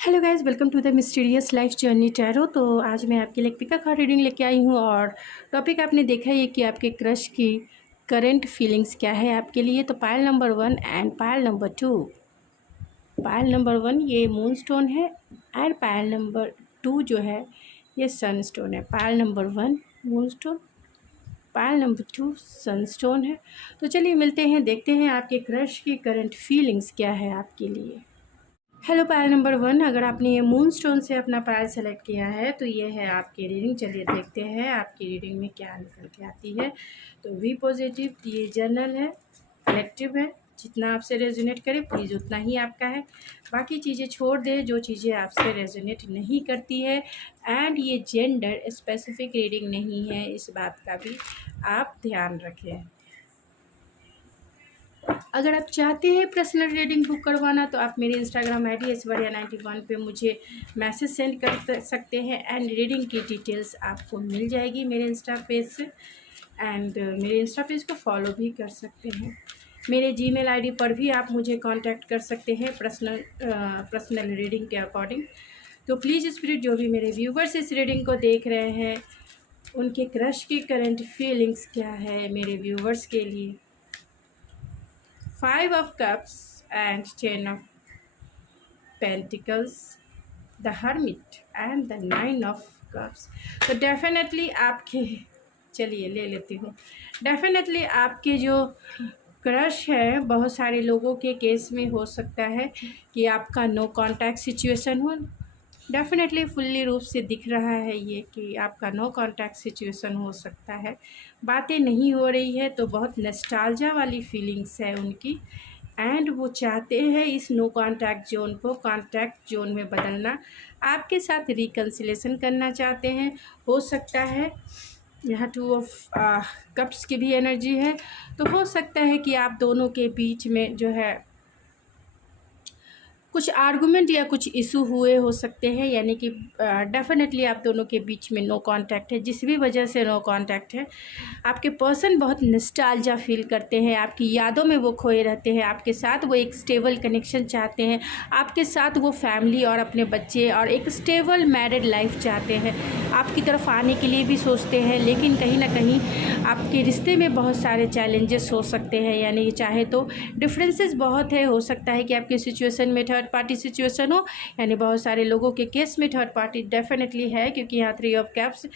Hello guys, welcome to the mysterious life journey tarot. तो आज मैं आपके लिए एक पिका कार्ड रीडिंग लेके आई हूँ और टॉपिक आपने देखा ही कि आपके क्रश की करंट फीलिंग्स क्या है आपके लिए। तो pile number 1 and pile number 2। Pile number 1 ये मून स्टोन है एंड पायल नंबर 2 जो है ये सन स्टोन है। Pile number 1 moon stone, pile number 2 सन स्टोन है। तो चलिए मिलते हैं, देखते हैं आपके क्रश की करंट फीलिंग्स क्या है आपके लिए। हेलो पायल नंबर 1, अगर आपने ये मून स्टोन से अपना पायल सेलेक्ट किया है तो ये है आपकी रीडिंग। चलिए देखते हैं आपकी रीडिंग में क्या निकल के आती है। तो वी पॉजिटिव, ये जर्नल है, कलेक्टिव है। जितना आपसे रेजोनेट करे प्लीज़ उतना ही आपका है, बाकी चीज़ें छोड़ दें जो चीज़ें आपसे रेजोनेट नहीं करती है। एंड ये जेंडर स्पेसिफिक रीडिंग नहीं है, इस बात का भी आप ध्यान रखें। अगर आप चाहते हैं पर्सनल रीडिंग बुक करवाना तो आप मेरे इंस्टाग्राम ID ऐश्वर्या91 पे मुझे मैसेज सेंड कर सकते हैं एंड रीडिंग की डिटेल्स आपको मिल जाएगी मेरे इंस्टा पेज से। एंड मेरे इंस्टा पेज को फॉलो भी कर सकते हैं। मेरे जीमेल ID पर भी आप मुझे कांटेक्ट कर सकते हैं पर्सनल रीडिंग के अकॉर्डिंग। तो प्लीज़ स्पिरिट, जो भी मेरे व्यूवर्स इस रीडिंग को देख रहे हैं उनके क्रश की करंट फीलिंग्स क्या है मेरे व्यूवर्स के लिए। 5 of Cups and 10 of Pentacles, the Hermit and the 9 of Cups। तो डेफिनेटली आपके, चलिए ले लेती हूँ, डेफिनेटली आपके जो क्रश है बहुत सारे लोगों के केस में हो सकता है कि आपका नो कांटेक्ट सिचुएशन हो। डेफिनेटली फुल्ली रूप से दिख रहा है ये कि आपका नो कांटेक्ट सिचुएशन हो सकता है। बातें नहीं हो रही है तो बहुत नॉस्टैल्जिया वाली फीलिंग्स है उनकी एंड वो चाहते हैं इस नो कांटेक्ट जोन को कांटेक्ट जोन में बदलना, आपके साथ रिकन्सिलेशन करना चाहते हैं। हो सकता है यहाँ 2 ऑफ कप्स की भी एनर्जी है, तो हो सकता है कि आप दोनों के बीच में जो है कुछ आर्गुमेंट या कुछ इशू हुए हो सकते हैं, यानी कि डेफिनेटली आप दोनों के बीच में नो कांटेक्ट है। जिस भी वजह से नो कांटेक्ट है, आपके पर्सन बहुत नॉस्टैल्जिया फील करते हैं, आपकी यादों में वो खोए रहते हैं, आपके साथ वो एक स्टेबल कनेक्शन चाहते हैं, आपके साथ वो फैमिली और अपने बच्चे और एक स्टेबल मैरिड लाइफ चाहते हैं। आपकी तरफ आने के लिए भी सोचते हैं, लेकिन कहीं ना कहीं आपके रिश्ते में बहुत सारे चैलेंजेस हो सकते हैं, यानी चाहे तो डिफरेंसेस बहुत है। हो सकता है कि आपकी सिचुएशन में थर्ड पार्टी सिचुएशन हो, यानी बहुत सारे लोगों के केस में थर्ड पार्टी डेफिनेटली है, क्योंकि यहाँ 3 of caps,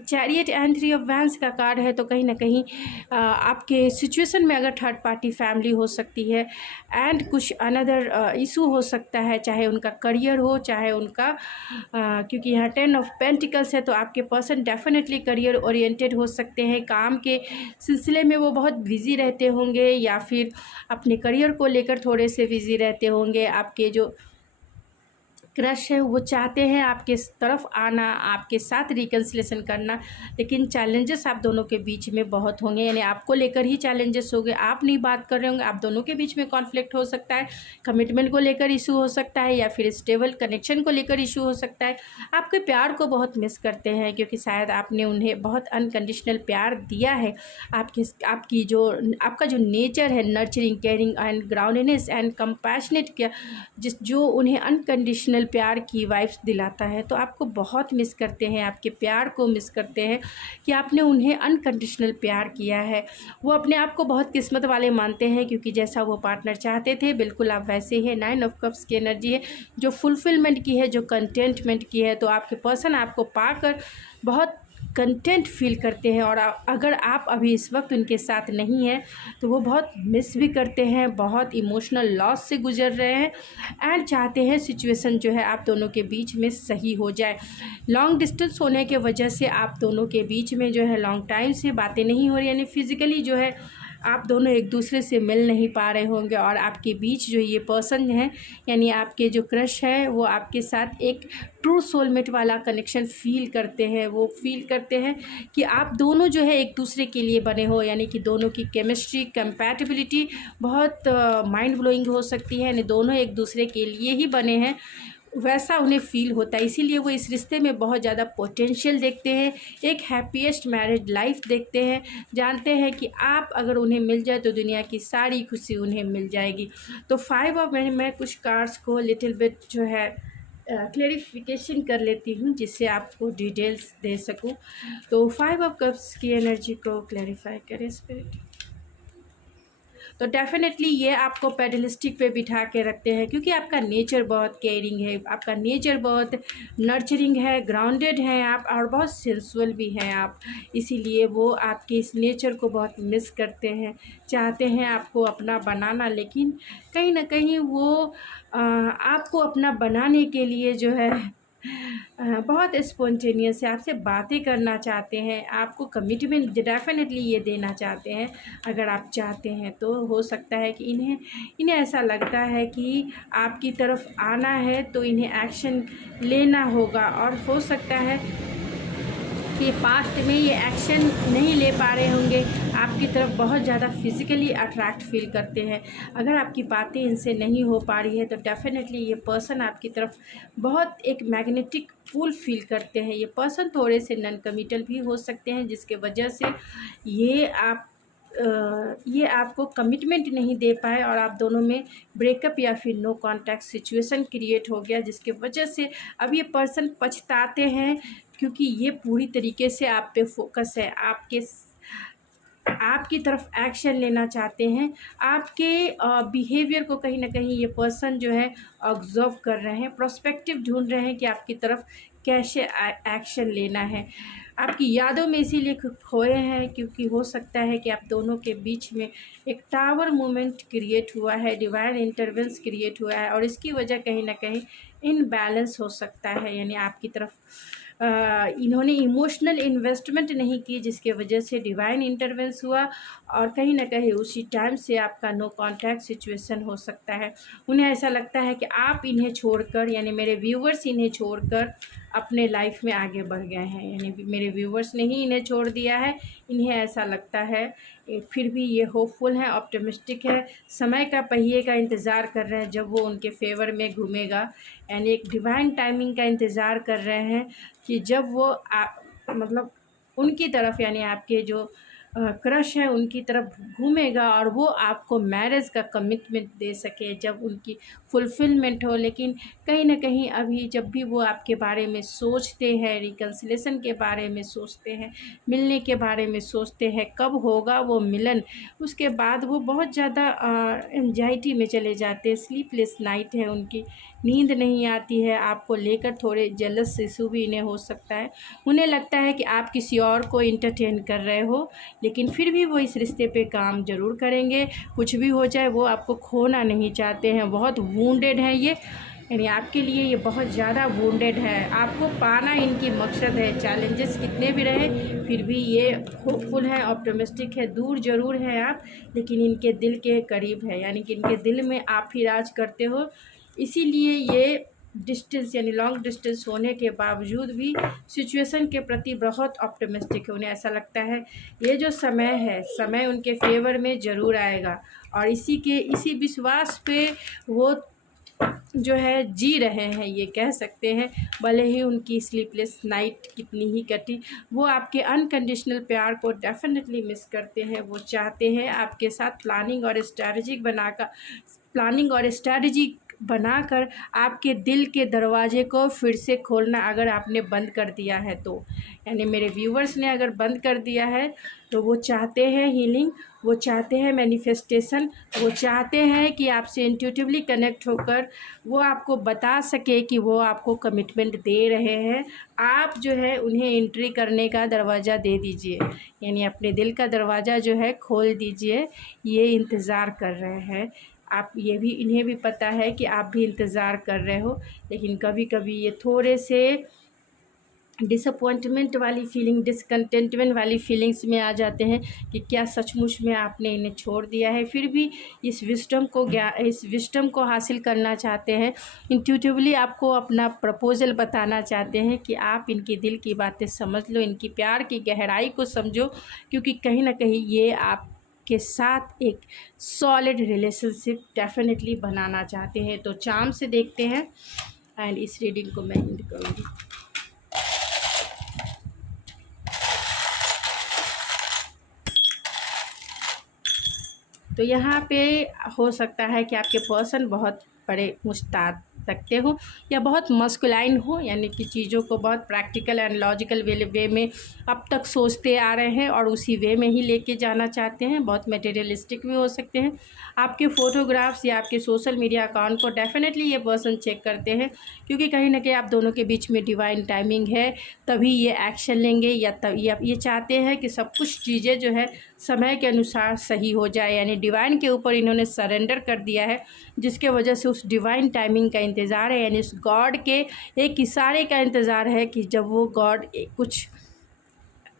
chariot and 3 of vents का कार्ड है। तो कहीं ना कहीं आपके सिचुएशन में अगर थर्ड पार्टी फैमिली हो सकती है एंड कुछ अनदर इशू हो सकता है, चाहे उनका करियर हो, चाहे उनका क्योंकि यहाँ 10 ऑफ पेंटिकल्स है, तो आपके पर्सन डेफिनेटली करियर ओरिएंटेड हो सकते हैं। काम के सिलसिले में वो बहुत बिजी रहते होंगे या फिर अपने करियर को लेकर थोड़े से बिजी रहते होंगे। आपके जो क्रश है वो चाहते हैं आपके तरफ आना, आपके साथ रिकन्सिलेशन करना, लेकिन चैलेंजेस आप दोनों के बीच में बहुत होंगे, यानी आपको लेकर ही चैलेंजेस होंगे। आप नहीं बात कर रहे होंगे, आप दोनों के बीच में कॉन्फ्लिक्ट हो सकता है, कमिटमेंट को लेकर इशू हो सकता है या फिर स्टेबल कनेक्शन को लेकर इशू हो सकता है। आपके प्यार को बहुत मिस करते हैं, क्योंकि शायद आपने उन्हें बहुत अनकंडीशनल प्यार दिया है। आपका जो नेचर है, nurturing, caring and groundness and compassionate, जो उन्हें अनकंडीशनल प्यार की वाइब्स दिलाता है, तो आपको बहुत मिस करते हैं, आपके प्यार को मिस करते हैं कि आपने उन्हें अनकंडीशनल प्यार किया है। वो अपने आप को बहुत किस्मत वाले मानते हैं, क्योंकि जैसा वो पार्टनर चाहते थे बिल्कुल आप वैसे ही है। 9 ऑफ कप्स की एनर्जी है, जो फुलफिलमेंट की है, जो कंटेंटमेंट की है। तो आपके पर्सन आपको पाकर बहुत कंटेंट फील करते हैं, और अगर आप अभी इस वक्त उनके साथ नहीं हैं तो वो बहुत मिस भी करते हैं, बहुत इमोशनल लॉस से गुजर रहे हैं एंड चाहते हैं सिचुएशन जो है आप दोनों के बीच में सही हो जाए। लॉन्ग डिस्टेंस होने के वजह से आप दोनों के बीच में जो है लॉन्ग टाइम से बातें नहीं हो रही, यानी फिज़िकली जो है आप दोनों एक दूसरे से मिल नहीं पा रहे होंगे, और आपके बीच जो ये पर्सन है, यानी आपके जो क्रश है, वो आपके साथ एक ट्रू सोलमेट वाला कनेक्शन फील करते हैं। वो फील करते हैं कि आप दोनों जो है एक दूसरे के लिए बने हो, यानी कि दोनों की केमिस्ट्री, कंपैटिबिलिटी बहुत माइंड ब्लोइंग हो सकती है, यानी दोनों एक दूसरे के लिए ही बने हैं, वैसा उन्हें फ़ील होता है। इसीलिए वो इस रिश्ते में बहुत ज़्यादा पोटेंशियल देखते हैं, एक हैप्पीएस्ट मैरिज लाइफ देखते हैं, जानते हैं कि आप अगर उन्हें मिल जाए तो दुनिया की सारी खुशी उन्हें मिल जाएगी। तो 5 ऑफ मैं कुछ कार्ड्स को लिटिल बिट जो है क्लेरिफिकेशन कर लेती हूँ जिससे आपको डिटेल्स दे सकूँ। तो 5 ऑफ कप्स की एनर्जी को क्लैरिफाई करें स्पिरिट। तो डेफिनेटली ये आपको पेडलिस्टिक पे बिठा के रखते हैं, क्योंकि आपका नेचर बहुत केयरिंग है, आपका नेचर बहुत नर्चरिंग है, ग्राउंडेड हैं आप, और बहुत सेंसुअल भी हैं आप। इसीलिए वो आपके इस नेचर को बहुत मिस करते हैं, चाहते हैं आपको अपना बनाना, लेकिन कहीं ना कहीं वो आपको अपना बनाने के लिए जो है बहुत स्पॉन्टेनियस है, आपसे बातें करना चाहते हैं, आपको कमिटमेंट डेफिनेटली ये देना चाहते हैं। अगर आप चाहते हैं तो हो सकता है कि इन्हें ऐसा लगता है कि आपकी तरफ आना है तो इन्हें एक्शन लेना होगा, और हो सकता है कि पास्ट में ये एक्शन नहीं ले पा रहे होंगे, आपकी तरफ बहुत ज़्यादा फिज़िकली अट्रैक्ट फील करते हैं। अगर आपकी बातें इनसे नहीं हो पा रही है तो डेफ़िनेटली ये पर्सन आपकी तरफ बहुत एक मैग्नेटिक पुल फील करते हैं। ये पर्सन थोड़े से नॉन कमिटल भी हो सकते हैं, जिसके वजह से ये आपको कमिटमेंट नहीं दे पाए और आप दोनों में ब्रेकअप या फिर नो कांटेक्ट सिचुएशन क्रिएट हो गया, जिसके वजह से अब ये पर्सन पछताते हैं, क्योंकि ये पूरी तरीके से आप पे फोकस है, आपकी तरफ एक्शन लेना चाहते हैं। आपके बिहेवियर को कहीं ना कहीं ये पर्सन जो है ऑब्जर्व कर रहे हैं, प्रोस्पेक्टिव ढूंढ रहे हैं कि आपकी तरफ कैसे एक्शन लेना है। आपकी यादों में इसीलिए खोए हैं, क्योंकि हो सकता है कि आप दोनों के बीच में एक टावर मोमेंट क्रिएट हुआ है, डिवाइन इंटरवेंस क्रिएट हुआ है, और इसकी वजह कहीं ना कहीं इनबैलेंस हो सकता है। यानी आपकी तरफ इन्होंने इमोशनल इन्वेस्टमेंट नहीं की, जिसके वजह से डिवाइन इंटरवेंस हुआ, और कहीं ना कहीं उसी टाइम से आपका नो कांटेक्ट सिचुएशन हो सकता है। उन्हें ऐसा लगता है कि आप इन्हें छोड़कर, यानी मेरे व्यूवर्स इन्हें छोड़कर अपने लाइफ में आगे बढ़ गए हैं, यानी मेरे व्यूवर्स ने ही इन्हें छोड़ दिया है। इन्हें ऐसा लगता है, फिर भी ये होपफुल हैं, ऑप्टिमिस्टिक है, समय का पहिए का इंतज़ार कर रहे हैं जब वो उनके फेवर में घूमेगा, यानी एक डिवाइन टाइमिंग का इंतज़ार कर रहे हैं कि जब वो मतलब उनकी तरफ, यानी आपके जो क्रश है उनकी तरफ घूमेगा और वो आपको मैरिज का कमिटमेंट दे सके, जब उनकी फुलफ़िलमेंट हो। लेकिन कहीं ना कहीं अभी जब भी वो आपके बारे में सोचते हैं, रिकन्सिलेशन के बारे में सोचते हैं, मिलने के बारे में सोचते हैं, कब होगा वो मिलन, उसके बाद वो बहुत ज़्यादा एंजाइटी में चले जाते हैं। स्लीपलेस नाइट है उनकी, नींद नहीं आती है, आपको लेकर थोड़े जेलस इशू भी इन्हें हो सकता है। उन्हें लगता है कि आप किसी और को इंटरटेन कर रहे हो, लेकिन फिर भी वो इस रिश्ते पे काम ज़रूर करेंगे। कुछ भी हो जाए वो आपको खोना नहीं चाहते हैं, बहुत वूंडेड हैं ये, यानी आपके लिए ये बहुत ज़्यादा वूंडेड है, आपको पाना इनकी मकसद है। चैलेंजेस कितने भी रहे फिर भी ये होपफुल है, ऑप्टिमिस्टिक है, दूर ज़रूर है आप, लेकिन इनके दिल के करीब है, यानी कि इनके दिल में आप ही राज करते हो। इसीलिए ये डिस्टेंस यानी लॉन्ग डिस्टेंस होने के बावजूद भी सिचुएशन के प्रति बहुत ऑप्टिमिस्टिक है। उन्हें ऐसा लगता है ये जो समय है, समय उनके फेवर में ज़रूर आएगा, और इसी विश्वास पे वो जो है जी रहे हैं, ये कह सकते हैं। भले ही उनकी स्लीपलेस नाइट कितनी ही कटी, वो आपके अनकंडीशनल प्यार को डेफिनेटली मिस करते हैं। वो चाहते हैं आपके साथ प्लानिंग और स्ट्रैटेजी बनाकर आपके दिल के दरवाजे को फिर से खोलना, अगर आपने बंद कर दिया है तो, यानी मेरे व्यूवर्स ने अगर बंद कर दिया है तो वो चाहते हैं हीलिंग, वो चाहते हैं मैनिफेस्टेशन, वो चाहते हैं कि आपसे इंट्यूटिवली कनेक्ट होकर वो आपको बता सके कि वो आपको कमिटमेंट दे रहे हैं। आप जो है उन्हें एंट्री करने का दरवाज़ा दे दीजिए, यानी अपने दिल का दरवाज़ा जो है खोल दीजिए। ये इंतज़ार कर रहे हैं, आप ये भी इन्हें भी पता है कि आप भी इंतज़ार कर रहे हो, लेकिन कभी कभी ये थोड़े से डिसअपॉइंटमेंट वाली फीलिंग, डिसकंटेंटमेंट वाली फीलिंग्स में आ जाते हैं कि क्या सचमुच में आपने इन्हें छोड़ दिया है। फिर भी इस विस्डम को हासिल करना चाहते हैं, इंट्यूटिवली आपको अपना प्रपोज़ल बताना चाहते हैं कि आप इनके दिल की बातें समझ लो, इनकी प्यार की गहराई को समझो, क्योंकि कहीं ना कहीं ये आप के साथ एक सॉलिड रिलेशनशिप डेफिनेटली बनाना चाहते हैं। तो चार्म से देखते हैं एंड इस रीडिंग को मैं एंड करूँगी। तो यहाँ पे हो सकता है कि आपके पर्सन बहुत बड़े मुश्ताक सकते हो, या बहुत मस्कुलाइन हो, यानी कि चीज़ों को बहुत प्रैक्टिकल एंड लॉजिकल वे में अब तक सोचते आ रहे हैं और उसी वे में ही लेके जाना चाहते हैं। बहुत मटेरियलिस्टिक भी हो सकते हैं। आपके फ़ोटोग्राफ्स या आपके सोशल मीडिया अकाउंट को डेफिनेटली ये पर्सन चेक करते हैं, क्योंकि कहीं ना कहीं आप दोनों के बीच में डिवाइन टाइमिंग है, तभी ये एक्शन लेंगे, या तब ये चाहते हैं कि सब कुछ चीज़ें जो है समय के अनुसार सही हो जाए, यानी डिवाइन के ऊपर इन्होंने सरेंडर कर दिया है, जिसके वजह से उस डिवाइन टाइमिंग का इंतज़ार है, यानी उस गॉड के एक इशारे का इंतज़ार है कि जब वो गॉड कुछ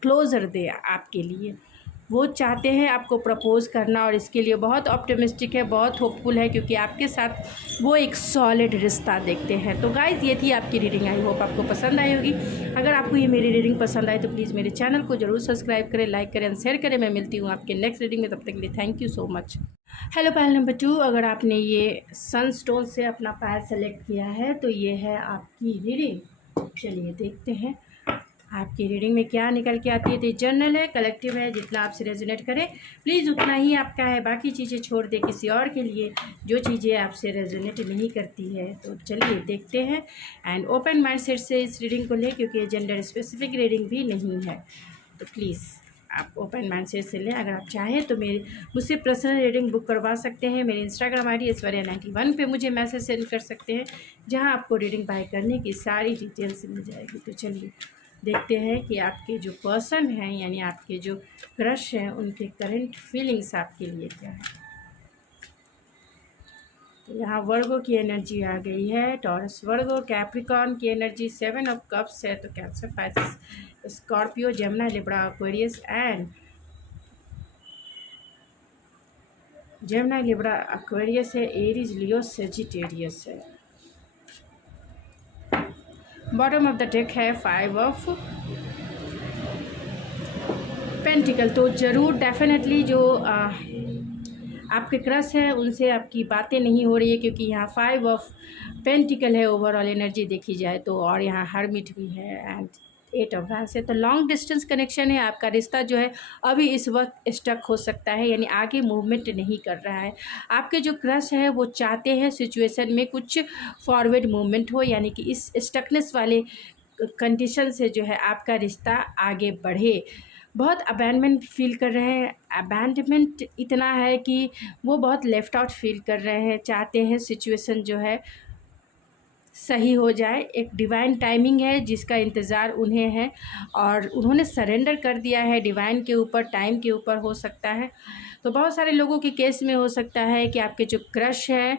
क्लोज़र दे आपके लिए। वो चाहते हैं आपको प्रपोज़ करना, और इसके लिए बहुत ऑप्टिमिस्टिक है, बहुत होपफुल है, क्योंकि आपके साथ वो एक सॉलिड रिश्ता देखते हैं। तो गाइज़, ये थी आपकी रीडिंग। आई होप आपको पसंद आई होगी। अगर आपको ये मेरी रीडिंग पसंद आए तो प्लीज़ मेरे चैनल को ज़रूर सब्सक्राइब करें, लाइक करें, शेयर करें। मैं मिलती हूँ आपके नेक्स्ट रीडिंग में, तब तक के लिए thank you so much. Hello pal number 2, अगर आपने ये सनस्टोन से अपना पैर सेलेक्ट किया है तो ये है आपकी रीडिंग। चलिए देखते हैं आपकी रीडिंग में क्या निकल के आती है। तो जर्नल है, कलेक्टिव है, जितना आपसे रेजोनेट करे प्लीज़ उतना ही आपका है, बाकी चीज़ें छोड़ दे किसी और के लिए जो चीज़ें आपसे रेजोनेट नहीं करती है। तो चलिए देखते हैं, एंड ओपन माइंड सेट से इस रीडिंग को ले, क्योंकि जेंडर स्पेसिफिक रीडिंग भी नहीं है, तो प्लीज़ आप ओपन माइंड सेट से लें। अगर आप चाहें तो मुझसे पर्सनल रीडिंग बुक करवा सकते हैं। मेरी इंस्टाग्राम आई डी ऐश्वर्या91 पे मुझे मैसेज सेंड कर सकते हैं, जहां आपको रीडिंग बाय करने की सारी डिटेल्स मिल जाएगी। तो चलिए देखते हैं कि आपके जो पर्सन हैं, यानी आपके जो क्रश हैं, उनके करंट फीलिंग्स आपके लिए क्या है। तो यहाँ वर्गो की एनर्जी आ गई है, टॉरस वर्गो, कैप्रिकॉर्न की एनर्जी 7 ऑफ कप्स है, तो cancer, Pisces, Scorpio, Gemini, Libra, Aquarius and Gemini, Libra, Aquarius है, एरीज, लियो, सेजिटेरियस है। बॉटम ऑफ द डेक है 5 ऑफ पेंटिकल। तो ज़रूर डेफिनेटली जो आपके क्रश है उनसे आपकी बातें नहीं हो रही है, क्योंकि यहाँ 5 ऑफ पेंटिकल है ओवरऑल एनर्जी देखी जाए तो, और यहाँ हर्मिट भी है एंड 8 ऑफ वैंस है। तो लॉन्ग डिस्टेंस कनेक्शन है, आपका रिश्ता जो है अभी इस वक्त स्टक हो सकता है, यानी आगे मूवमेंट नहीं कर रहा है। आपके जो क्रश है वो चाहते हैं सिचुएशन में कुछ फॉरवर्ड मूवमेंट हो, यानी कि इस स्टकनेस वाले कंडीशन से जो है आपका रिश्ता आगे बढ़े। बहुत अबैंडमेंट फील कर रहे हैं, अबैंडमेंट इतना है कि वो बहुत लेफ़्ट आउट फील कर रहे हैं, चाहते हैं सिचुएशन जो है सही हो जाए। एक डिवाइन टाइमिंग है जिसका इंतज़ार उन्हें है, और उन्होंने सरेंडर कर दिया है डिवाइन के ऊपर, टाइम के ऊपर हो सकता है। तो बहुत सारे लोगों के केस में हो सकता है कि आपके जो क्रश है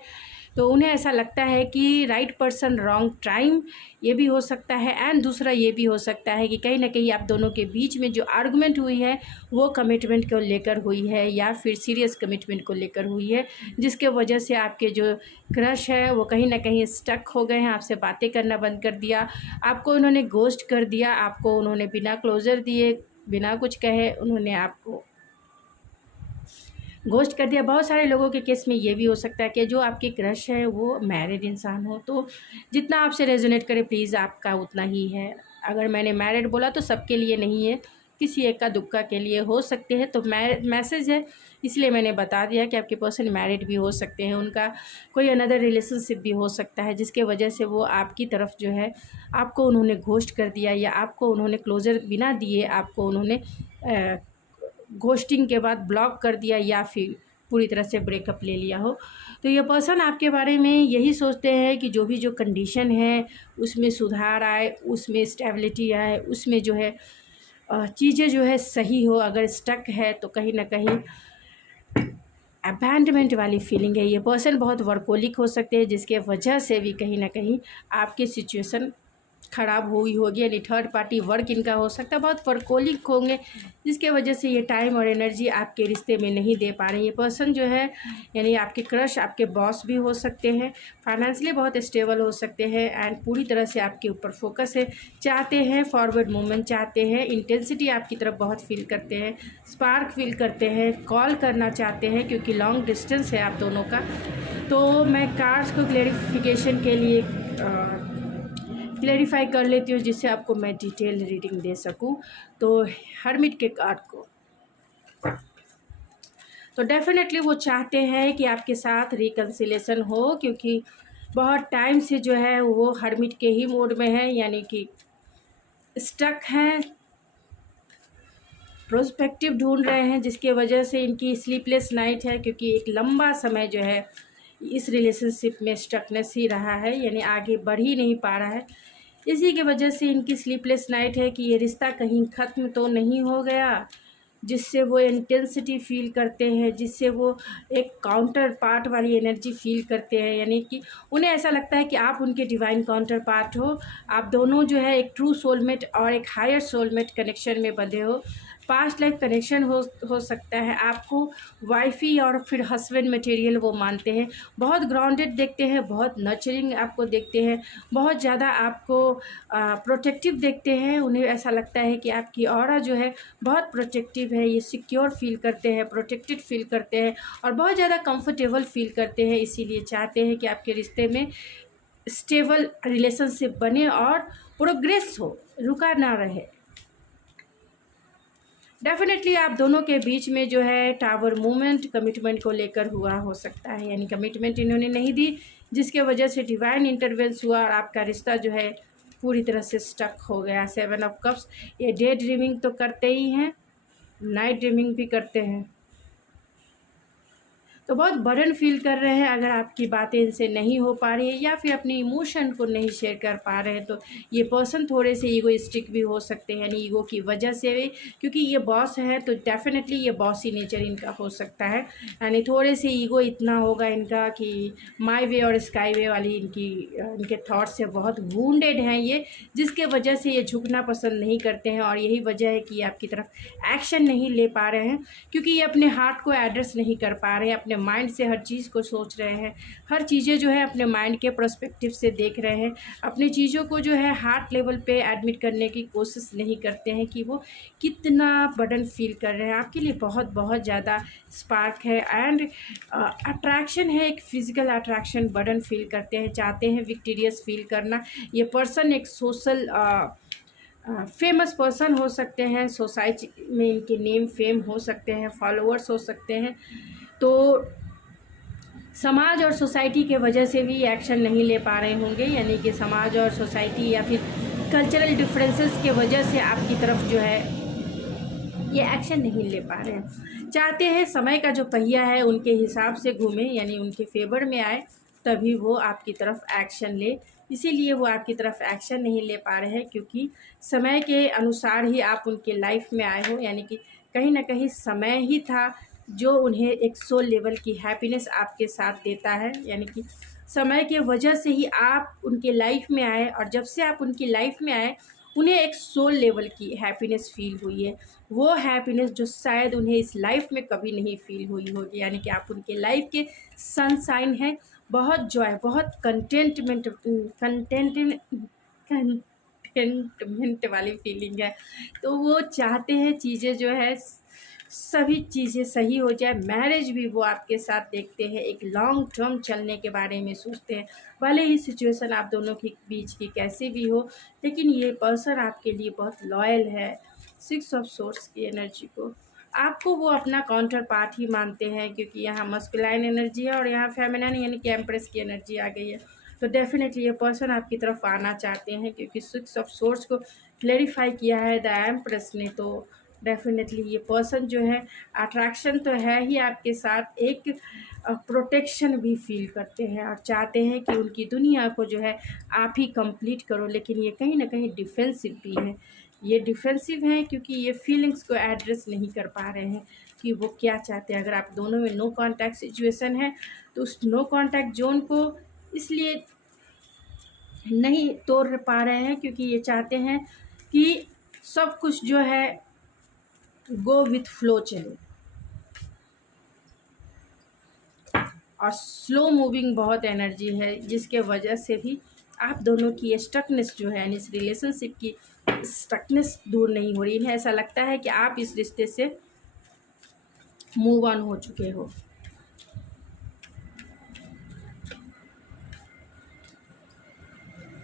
तो उन्हें ऐसा लगता है कि राइट पर्सन रॉन्ग टाइम, ये भी हो सकता है। एंड दूसरा ये भी हो सकता है कि कहीं ना कहीं आप दोनों के बीच में जो आर्गुमेंट हुई है वो कमिटमेंट को लेकर हुई है, या फिर सीरियस कमिटमेंट को लेकर हुई है, जिसके वजह से आपके जो क्रश है वो कहीं ना कहीं स्टक हो गए हैं, आपसे बातें करना बंद कर दिया, आपको उन्होंने घोस्ट कर दिया, आपको उन्होंने बिना क्लोज़र दिए, बिना कुछ कहे उन्होंने आपको घोस्ट कर दिया। बहुत सारे लोगों के केस में ये भी हो सकता है कि जो आपके क्रश है वो मैरिड इंसान हो, तो जितना आपसे रेजोनेट करे प्लीज़ आपका उतना ही है। अगर मैंने मैरिड बोला तो सबके लिए नहीं है, किसी एक का दुक्का के लिए हो सकते हैं। तो मैसेज है इसलिए मैंने बता दिया कि आपके पर्सन मैरिड भी हो सकते हैं, उनका कोई अनदर रिलेशनशिप भी हो सकता है, जिसके वजह से वो आपकी तरफ जो है आपको उन्होंने घोस्ट कर दिया, या आपको उन्होंने क्लोज़र बिना दिए आपको उन्होंने घोस्टिंग के बाद ब्लॉक कर दिया, या फिर पूरी तरह से ब्रेकअप ले लिया हो। तो ये पर्सन आपके बारे में यही सोचते हैं कि जो कंडीशन है उसमें सुधार आए, उसमें स्टेबिलिटी आए, उसमें जो है चीज़ें जो है सही हो। अगर स्टक है तो कहीं ना कहीं अबैंडमेंट वाली फीलिंग है। ये पर्सन बहुत वर्कोलिक हो सकते हैं, जिसके वजह से भी कहीं ना कहीं आपकी सिचुएशन ख़राब हुई होगी, यानी थर्ड पार्टी वर्क इनका हो सकता है, बहुत वर्कोलिक होंगे, जिसके वजह से ये टाइम और एनर्जी आपके रिश्ते में नहीं दे पा रहे हैं। ये पर्सन जो है यानी आपके क्रश आपके बॉस भी हो सकते हैं, फाइनेंशियली बहुत स्टेबल हो सकते हैं, एंड पूरी तरह से आपके ऊपर फोकस है, चाहते हैं फॉरवर्ड मूवमेंट, चाहते हैं इंटेंसिटी आपकी तरफ बहुत फील करते हैं, स्पार्क फील करते हैं, कॉल करना चाहते हैं, क्योंकि लॉन्ग डिस्टेंस है आप दोनों का। तो मैं कार्ड्स को क्लेरिफिकेशन के लिए क्लेरिफाई कर लेती हूँ, जिससे आपको मैं डिटेल रीडिंग दे सकूँ। तो हर्मिट के कार्ड को, तो डेफिनेटली वो चाहते हैं कि आपके साथ रिकन्सिलेशन हो, क्योंकि बहुत टाइम से जो है वो हर्मिट के ही मोड में है, यानी कि स्टक हैं, प्रोस्पेक्टिव ढूंढ रहे हैं, जिसके वजह से इनकी स्लीपलेस नाइट है, क्योंकि एक लंबा समय जो है इस रिलेशनशिप में स्टकनेस ही रहा है, यानी आगे बढ़ ही नहीं पा रहा है। इसी की वजह से इनकी स्लीपलेस नाइट है कि ये रिश्ता कहीं ख़त्म तो नहीं हो गया, जिससे वो इंटेंसिटी फील करते हैं, जिससे वो एक काउंटर पार्ट वाली एनर्जी फील करते हैं, यानी कि उन्हें ऐसा लगता है कि आप उनके डिवाइन काउंटर पार्ट हो। आप दोनों जो है एक ट्रू सोलमेट और एक हायर सोलमेट कनेक्शन में बंधे हो। पास्ट लाइफ कनेक्शन हो सकता है। आपको वाइफी और फिर हस्बैंड मटेरियल वो मानते हैं। बहुत ग्राउंडेड देखते हैं, बहुत नर्चरिंग आपको देखते हैं, बहुत ज़्यादा आपको प्रोटेक्टिव देखते हैं। उन्हें ऐसा लगता है कि आपकी ऑरा जो है बहुत प्रोटेक्टिव है, ये सिक्योर फील करते हैं, प्रोटेक्टेड फील करते हैं और बहुत ज़्यादा कंफर्टेबल फील करते हैं। इसीलिए चाहते हैं कि आपके रिश्ते में स्टेबल रिलेशनशिप बने और प्रोग्रेस हो, रुका ना रहे। डेफिनेटली आप दोनों के बीच में जो है टावर मूवमेंट कमिटमेंट को लेकर हुआ हो सकता है, यानी कमिटमेंट इन्होंने नहीं दी, जिसके वजह से डिवाइन इंटरवेंस हुआ और आपका रिश्ता जो है पूरी तरह से स्टक हो गया। 7 ऑफ कप्स, ये डे ड्रीमिंग तो करते ही हैं, नाइट ड्रीमिंग भी करते हैं, तो बहुत बर्डन फील कर रहे हैं। अगर आपकी बातें इनसे नहीं हो पा रही है या फिर अपने इमोशन को नहीं शेयर कर पा रहे हैं, तो ये पर्सन थोड़े से ईगोइस्टिक भी हो सकते हैं, यानी ईगो की वजह से भी, क्योंकि ये बॉस है तो डेफिनेटली ये बॉसी नेचर इनका हो सकता है, यानी थोड़े से ईगो इतना होगा इनका कि माई वे और स्काई वे वाली इनके थॉट्स से बहुत वूंडेड हैं ये, जिसके वजह से ये झुकना पसंद नहीं करते हैं। और यही वजह है कि ये आपकी तरफ एक्शन नहीं ले पा रहे हैं, क्योंकि ये अपने हार्ट को एड्रेस नहीं कर पा रहे हैं, अपने माइंड से हर चीज़ को सोच रहे हैं, हर चीज़ें जो है अपने माइंड के पर्सपेक्टिव से देख रहे हैं, अपनी चीज़ों को जो है हार्ट लेवल पे एडमिट करने की कोशिश नहीं करते हैं कि वो कितना बर्डन फील कर रहे हैं। आपके लिए बहुत बहुत ज़्यादा स्पार्क है एंड अट्रैक्शन है, एक फिजिकल अट्रैक्शन, बर्डन फील करते हैं, चाहते हैं विक्टोरियस फील करना। ये पर्सन एक सोशल फेमस पर्सन हो सकते हैं, सोसाइटी में इनके नेम फेम हो सकते हैं, फॉलोअर्स हो सकते हैं, तो समाज और सोसाइटी के वजह से भी एक्शन नहीं ले पा रहे होंगे, यानी कि समाज और सोसाइटी या फिर कल्चरल डिफरेंसेस के वजह से आपकी तरफ जो है ये एक्शन नहीं ले पा रहे हैं। चाहते हैं समय का जो पहिया है उनके हिसाब से घूमे, यानी उनके फेवर में आए, तभी वो आपकी तरफ एक्शन ले। इसीलिए वो आपकी तरफ एक्शन नहीं ले पा रहे हैं, क्योंकि समय के अनुसार ही आप उनके लाइफ में आए हो, यानी कि कहीं ना कहीं समय ही था जो उन्हें एक सोल लेवल की हैप्पीनेस आपके साथ देता है, यानी कि समय के वजह से ही आप उनके लाइफ में आए, और जब से आप उनकी लाइफ में आए उन्हें एक सोल लेवल की हैप्पीनेस फील हुई है, वो हैप्पीनेस जो शायद उन्हें इस लाइफ में कभी नहीं फील हुई होगी, यानी कि आप उनके लाइफ के सनशाइन हैं। बहुत जॉय, बहुत कंटेंटमेंट वाली फीलिंग है। तो वो चाहते हैं चीज़ें जो है सभी चीज़ें सही हो जाए, मैरिज भी वो आपके साथ देखते हैं, एक लॉन्ग टर्म चलने के बारे में सोचते हैं, भले ही सिचुएशन आप दोनों के बीच की कैसी भी हो, लेकिन ये पर्सन आपके लिए बहुत लॉयल है। 6 ऑफ सोर्स की एनर्जी को आपको वो अपना काउंटर पार्ट ही मानते हैं, क्योंकि यहाँ मस्कुलाइन एनर्जी है और यहाँ फेमिनाइन यानी कि एम्प्रेस की एनर्जी आ गई है। तो डेफिनेटली ये पर्सन आपकी तरफ आना चाहते हैं, क्योंकि 6 ऑफ सोर्स को क्लेरिफाई किया है द एम्प्रेस ने। तो डेफिनेटली ये पर्सन जो है अट्रैक्शन तो है ही आपके साथ, एक प्रोटेक्शन भी फील करते हैं और चाहते हैं कि उनकी दुनिया को जो है आप ही कंप्लीट करो, लेकिन ये कहीं ना कहीं डिफेंसिव भी है। ये डिफेंसिव हैं क्योंकि ये फीलिंग्स को एड्रेस नहीं कर पा रहे हैं कि वो क्या चाहते हैं। अगर आप दोनों में नो कांटेक्ट सिचुएशन है तो उस नो कांटेक्ट जोन को इसलिए नहीं तोड़ पा रहे हैं क्योंकि ये चाहते हैं कि सब कुछ जो है गो विथ फ्लो चले, और स्लो मूविंग बहुत एनर्जी है, जिसके वजह से भी आप दोनों की स्टकनेस जो है, यानी इस रिलेशनशिप की स्टकनेस दूर नहीं हो रही। इन्हें ऐसा लगता है कि आप इस रिश्ते से मूव ऑन हो चुके हो।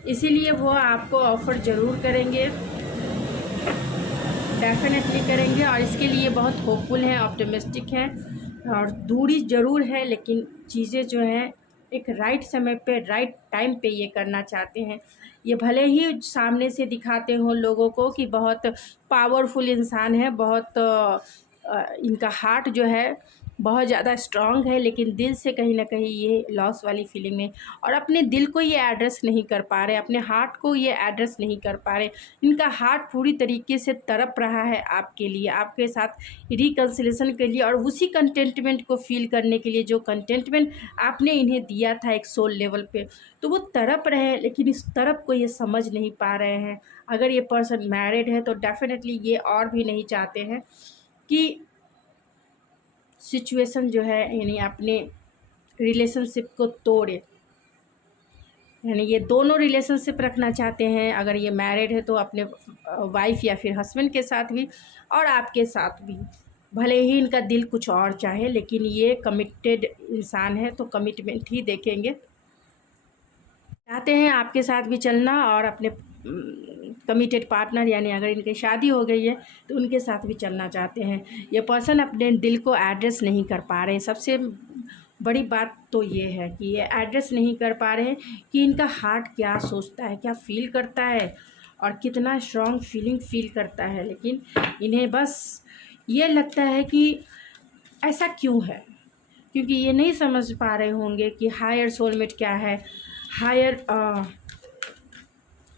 इसीलिए वो आपको ऑफ़र ज़रूर करेंगे, डेफिनेटली करेंगे, और इसके लिए बहुत होपफुल हैं, ऑप्टिमिस्टिक हैं, और दूरी ज़रूर है लेकिन चीज़ें जो हैं एक राइट समय पे राइट टाइम पे ये करना चाहते हैं। ये भले ही सामने से दिखाते हों लोगों को कि बहुत पावरफुल इंसान है, बहुत इनका हार्ट जो है बहुत ज़्यादा स्ट्रांग है, लेकिन दिल से कहीं ना कहीं ये लॉस वाली फीलिंग में, और अपने दिल को ये एड्रेस नहीं कर पा रहे, अपने हार्ट को ये एड्रेस नहीं कर पा रहे। इनका हार्ट पूरी तरीके से तड़प रहा है आपके लिए, आपके साथ रिकन्सिलेशन के लिए, और उसी कंटेंटमेंट को फील करने के लिए जो कंटेंटमेंट आपने इन्हें दिया था एक सोल लेवल पे। तो वो तड़प रहे हैं, लेकिन इस तड़प को ये समझ नहीं पा रहे हैं। अगर ये पर्सन मैरिड है तो डेफिनेटली ये और भी नहीं चाहते हैं कि सिचुएशन जो है यानी अपने रिलेशनशिप को तोड़े, यानी ये दोनों रिलेशनशिप रखना चाहते हैं। अगर ये मैरिड है तो अपने वाइफ या फिर हस्बैंड के साथ भी और आपके साथ भी, भले ही इनका दिल कुछ और चाहे, लेकिन ये कमिटेड इंसान है तो कमिटमेंट ही देखेंगे। चाहते हैं आपके साथ भी चलना और अपने कमिटेड पार्टनर यानी अगर इनकी शादी हो गई है तो उनके साथ भी चलना चाहते हैं। ये पर्सन अपने दिल को एड्रेस नहीं कर पा रहे हैं। सबसे बड़ी बात तो ये है कि ये एड्रेस नहीं कर पा रहे हैं कि इनका हार्ट क्या सोचता है, क्या फील करता है और कितना स्ट्रॉन्ग फीलिंग फील करता है। लेकिन इन्हें बस ये लगता है कि ऐसा क्यों है, क्योंकि ये नहीं समझ पा रहे होंगे कि हायर सोलमेट क्या है, हायर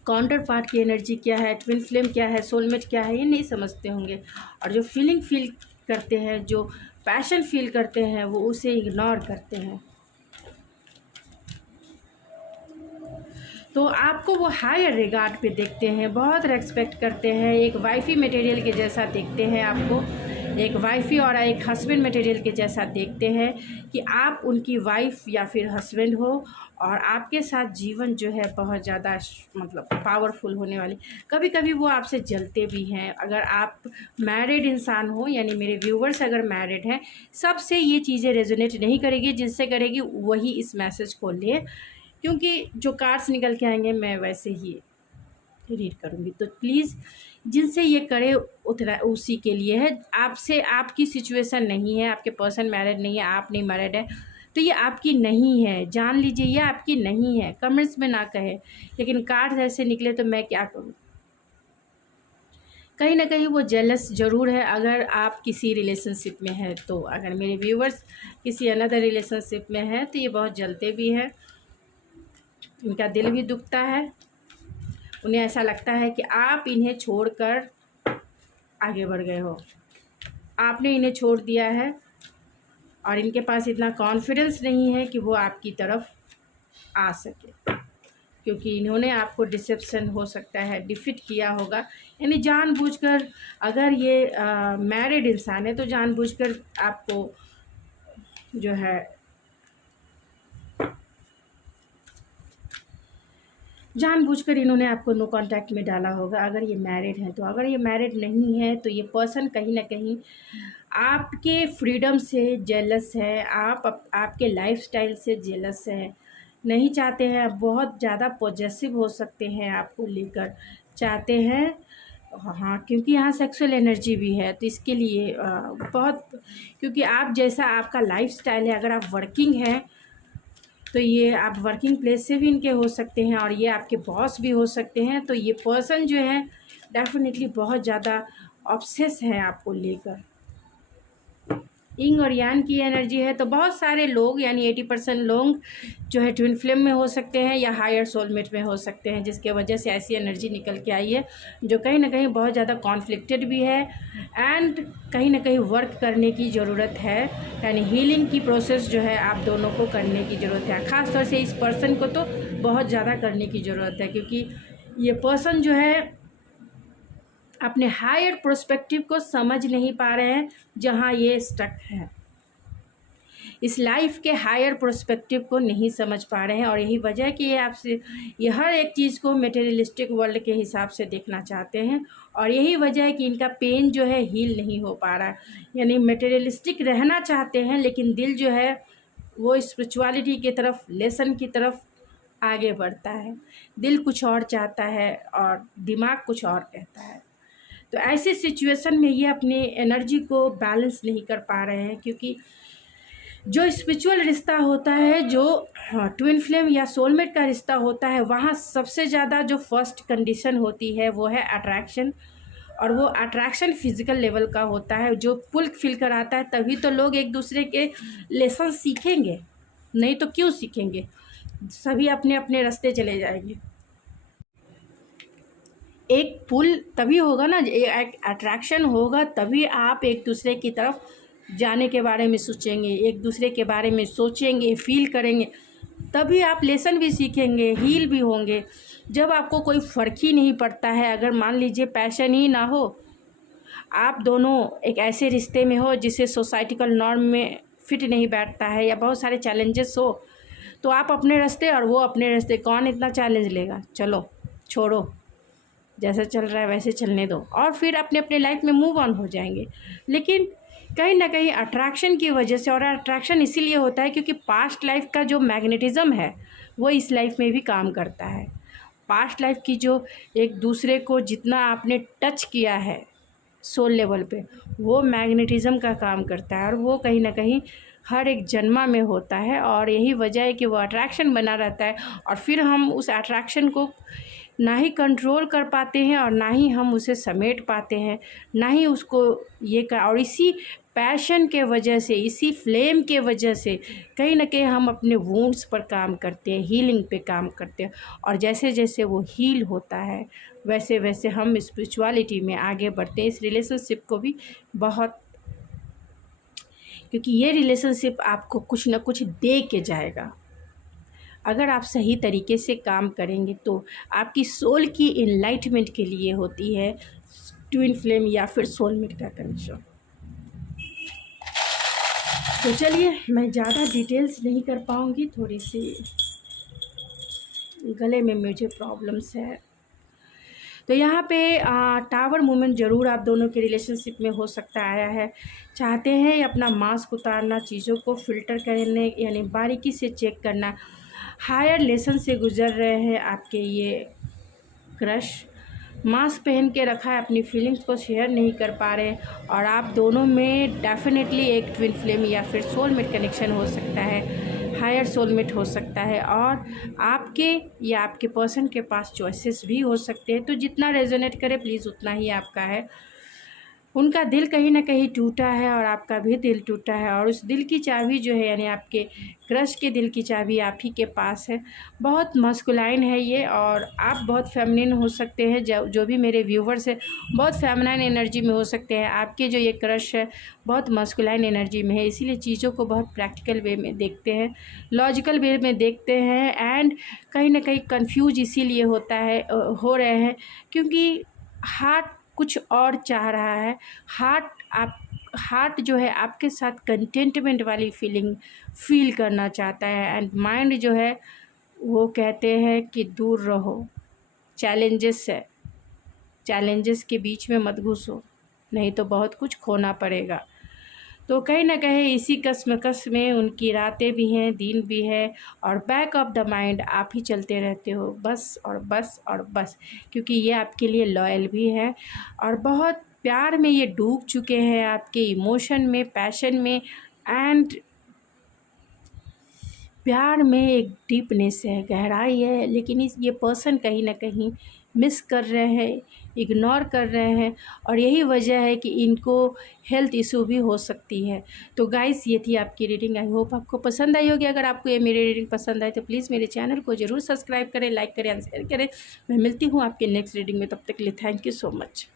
काउंटर पार्ट की एनर्जी क्या है, ट्विन फ्लेम क्या है, सोलमेट क्या है, ये नहीं समझते होंगे। और जो फीलिंग फील करते हैं, जो पैशन फील करते हैं, वो उसे इग्नोर करते हैं। तो आपको वो हायर रिगार्ड पे देखते हैं, बहुत रेस्पेक्ट करते हैं, एक वाइफी मटेरियल के जैसा देखते हैं आपको, एक वाइफी और एक हस्बैंड मटेरियल के जैसा देखते हैं कि आप उनकी वाइफ या फिर हस्बैंड हो, और आपके साथ जीवन जो है बहुत ज़्यादा मतलब पावरफुल होने वाली। कभी कभी वो आपसे जलते भी हैं। अगर आप मैरिड इंसान हो, यानी मेरे व्यूवर्स अगर मैरिड हैं, सबसे ये चीज़ें रेजोनेट नहीं करेगी, जिससे करेगी वही इस मैसेज को ले, क्योंकि जो कार्ड्स निकल के आएंगे मैं वैसे ही रीड करूँगी। तो प्लीज़ जिनसे ये करे उतना उसी के लिए है। आपसे आपकी सिचुएशन नहीं है, आपके पर्सन मैरिड नहीं है, आप नहीं मैरिड है, तो ये आपकी नहीं है, जान लीजिए ये आपकी नहीं है। कमेंट्स में ना कहे, लेकिन कार्ड्स ऐसे निकले तो मैं क्या करूँ। कहीं ना कहीं वो जेलस ज़रूर है अगर आप किसी रिलेशनशिप में हैं तो। अगर मेरे व्यूवर्स किसी अनदर रिलेशनशिप में हैं तो ये बहुत जलते भी हैं, इनका दिल भी दुखता है। उन्हें ऐसा लगता है कि आप इन्हें छोड़कर आगे बढ़ गए हो, आपने इन्हें छोड़ दिया है, और इनके पास इतना कॉन्फिडेंस नहीं है कि वो आपकी तरफ आ सके, क्योंकि इन्होंने आपको डिसेप्शन हो सकता है डिफीट किया होगा। यानी जानबूझकर, अगर ये मैरिड इंसान है तो जानबूझकर आपको जो है जानबूझकर इन्होंने आपको नो कांटेक्ट में डाला होगा, अगर ये मैरिड है तो। अगर ये मैरिड नहीं है तो ये पर्सन कहीं ना कहीं आपके फ्रीडम से जेलस है, आपके लाइफस्टाइल से जेलस है, नहीं चाहते हैं, बहुत ज़्यादा पॉजेसिव हो सकते हैं आपको लेकर, चाहते हैं। हाँ, क्योंकि यहाँ सेक्सुअल एनर्जी भी है, तो इसके लिए बहुत, क्योंकि आप जैसा आपका लाइफस्टाइल है, अगर आप वर्किंग हैं तो ये आप वर्किंग प्लेस से भी इनके हो सकते हैं, और ये आपके बॉस भी हो सकते हैं। तो ये पर्सन जो है डेफिनेटली बहुत ज़्यादा ऑब्सेस है आपको लेकर। इंग और यान की एनर्जी है, तो बहुत सारे लोग यानी 80% लोग जो है ट्विन फ्लेम में हो सकते हैं या हायर सोलमेट में हो सकते हैं, जिसके वजह से ऐसी एनर्जी निकल के आई है जो कहीं ना कहीं बहुत ज़्यादा कॉन्फ्लिक्टेड भी है, एंड कहीं ना कहीं वर्क करने की ज़रूरत है। यानी हीलिंग की प्रोसेस जो है आप दोनों को करने की ज़रूरत है, ख़ास तौर से इस पर्सन को तो बहुत ज़्यादा करने की ज़रूरत है, क्योंकि ये पर्सन जो है अपने हायर प्रोस्पेक्टिव को समझ नहीं पा रहे हैं, जहां ये स्टक है इस लाइफ के हायर प्रोस्पेक्टिव को नहीं समझ पा रहे हैं। और यही वजह है कि ये आपसे ये हर एक चीज़ को मटेरियलिस्टिक वर्ल्ड के हिसाब से देखना चाहते हैं, और यही वजह है कि इनका पेन जो है हील नहीं हो पा रहा है। यानी मटेरियलिस्टिक रहना चाहते हैं, लेकिन दिल जो है वो स्पिरिचुअलिटी की तरफ, लेसन की तरफ आगे बढ़ता है। दिल कुछ और चाहता है और दिमाग कुछ और कहता है। तो ऐसी सिचुएशन में ये अपनी एनर्जी को बैलेंस नहीं कर पा रहे हैं, क्योंकि जो स्पिरिचुअल रिश्ता होता है, जो ट्विन फ्लेम या सोलमेट का रिश्ता होता है, वहाँ सबसे ज़्यादा जो फर्स्ट कंडीशन होती है वो है अट्रैक्शन। और वो अट्रैक्शन फिजिकल लेवल का होता है, जो पुल फील कराता है, तभी तो लोग एक दूसरे के लेसन सीखेंगे, नहीं तो क्यों सीखेंगे, सभी अपने अपने रास्ते चले जाएंगे। एक पुल तभी होगा ना, एक अट्रैक्शन होगा तभी आप एक दूसरे की तरफ जाने के बारे में सोचेंगे, एक दूसरे के बारे में सोचेंगे, फील करेंगे, तभी आप लेसन भी सीखेंगे, हील भी होंगे। जब आपको कोई फ़र्क ही नहीं पड़ता है, अगर मान लीजिए पैशन ही ना हो, आप दोनों एक ऐसे रिश्ते में हो जिसे सोसाइटिकल नॉर्म में फिट नहीं बैठता है, या बहुत सारे चैलेंजेस हो, तो आप अपने रास्ते और वो अपने रास्ते, कौन इतना चैलेंज लेगा, चलो छोड़ो, जैसा चल रहा है वैसे चलने दो, और फिर अपने अपने लाइफ में मूव ऑन हो जाएंगे। लेकिन कहीं ना कहीं अट्रैक्शन की वजह से, और अट्रैक्शन इसीलिए होता है क्योंकि पास्ट लाइफ का जो मैग्नेटिज़्म है वो इस लाइफ में भी काम करता है। पास्ट लाइफ की जो एक दूसरे को जितना आपने टच किया है सोल लेवल पे, वो मैग्नेटिज़्म का काम करता है, और वो कहीं ना कहीं हर एक जन्मा में होता है, और यही वजह है कि वो अट्रैक्शन बना रहता है। और फिर हम उस अट्रैक्शन को ना ही कंट्रोल कर पाते हैं, और ना ही हम उसे समेट पाते हैं, ना ही उसको और इसी पैशन के वजह से, इसी फ्लेम के वजह से कहीं ना कहीं हम अपने वुंड्स पर काम करते हैं, हीलिंग पे काम करते हैं। और जैसे जैसे वो हील होता है वैसे वैसे हम स्पिरिचुअलिटी में आगे बढ़ते हैं, इस रिलेशनशिप को भी बहुत, क्योंकि ये रिलेशनशिप आपको कुछ ना कुछ दे के जाएगा। अगर आप सही तरीके से काम करेंगे तो आपकी सोल की इनलाइटमेंट के लिए होती है ट्विन फ्लेम या फिर सोलमेट का कनेक्शन। तो चलिए, मैं ज़्यादा डिटेल्स नहीं कर पाऊँगी, थोड़ी सी गले में मुझे प्रॉब्लम्स है। तो यहाँ पे टावर मूवमेंट ज़रूर आप दोनों के रिलेशनशिप में हो सकता आया है। चाहते हैं अपना मास्क उतारना, चीज़ों को फ़िल्टर करने, यानी बारीकी से चेक करना। हायर लेसन से गुज़र रहे हैं आपके ये क्रश, मास्क पहन के रखा है, अपनी फीलिंग्स को शेयर नहीं कर पा रहे, और आप दोनों में डेफिनेटली एक ट्विन फ्लेम या फिर सोलमेट कनेक्शन हो सकता है, हायर सोलमेट हो सकता है, और आपके या आपके पर्सन के पास चॉइसेस भी हो सकते हैं। तो जितना रेजोनेट करे प्लीज़ उतना ही आपका है। उनका दिल कहीं ना कहीं टूटा है और आपका भी दिल टूटा है, और उस दिल की चाबी जो है, यानी आपके क्रश के दिल की चाबी आप ही के पास है। बहुत मस्कुलाइन है ये, और आप बहुत फेमिनिन हो सकते हैं। जो भी मेरे व्यूवर्स हैं बहुत फेमिनिन एनर्जी में हो सकते हैं। आपके जो ये क्रश है बहुत मस्कुलाइन एनर्जी में है, इसीलिए चीज़ों को बहुत प्रैक्टिकल वे में देखते हैं, लॉजिकल वे में देखते हैं, एंड कहीं ना कहीं कन्फ्यूज इसीलिए हो रहे हैं क्योंकि हार्ट कुछ और चाह रहा है। हार्ट जो है आपके साथ कंटेंटमेंट वाली फीलिंग फील करना चाहता है, एंड माइंड जो है वो कहते हैं कि दूर रहो, चैलेंजेस है, चैलेंजेस के बीच में मत घुसो, नहीं तो बहुत कुछ खोना पड़ेगा। तो कहीं ना कहीं इसी कसमकस में उनकी रातें भी हैं, दिन भी है, और बैक ऑफ द माइंड आप ही चलते रहते हो, बस और बस और बस, क्योंकि ये आपके लिए लॉयल भी है, और बहुत प्यार में ये डूब चुके हैं, आपके इमोशन में, पैशन में, एंड प्यार में एक डीपनेस है, गहराई है। लेकिन ये पर्सन कहीं ना कहीं मिस कर रहे हैं, इग्नोर कर रहे हैं, और यही वजह है कि इनको हेल्थ इशू भी हो सकती है। तो गाइस, ये थी आपकी रीडिंग। आई होप आपको पसंद आई होगी। अगर आपको ये मेरी रीडिंग पसंद आए तो प्लीज़ मेरे चैनल को ज़रूर सब्सक्राइब करें, लाइक करें, शेयर करें। मैं मिलती हूँ आपके नेक्स्ट रीडिंग में, तब तक के लिए थैंक यू सो मच।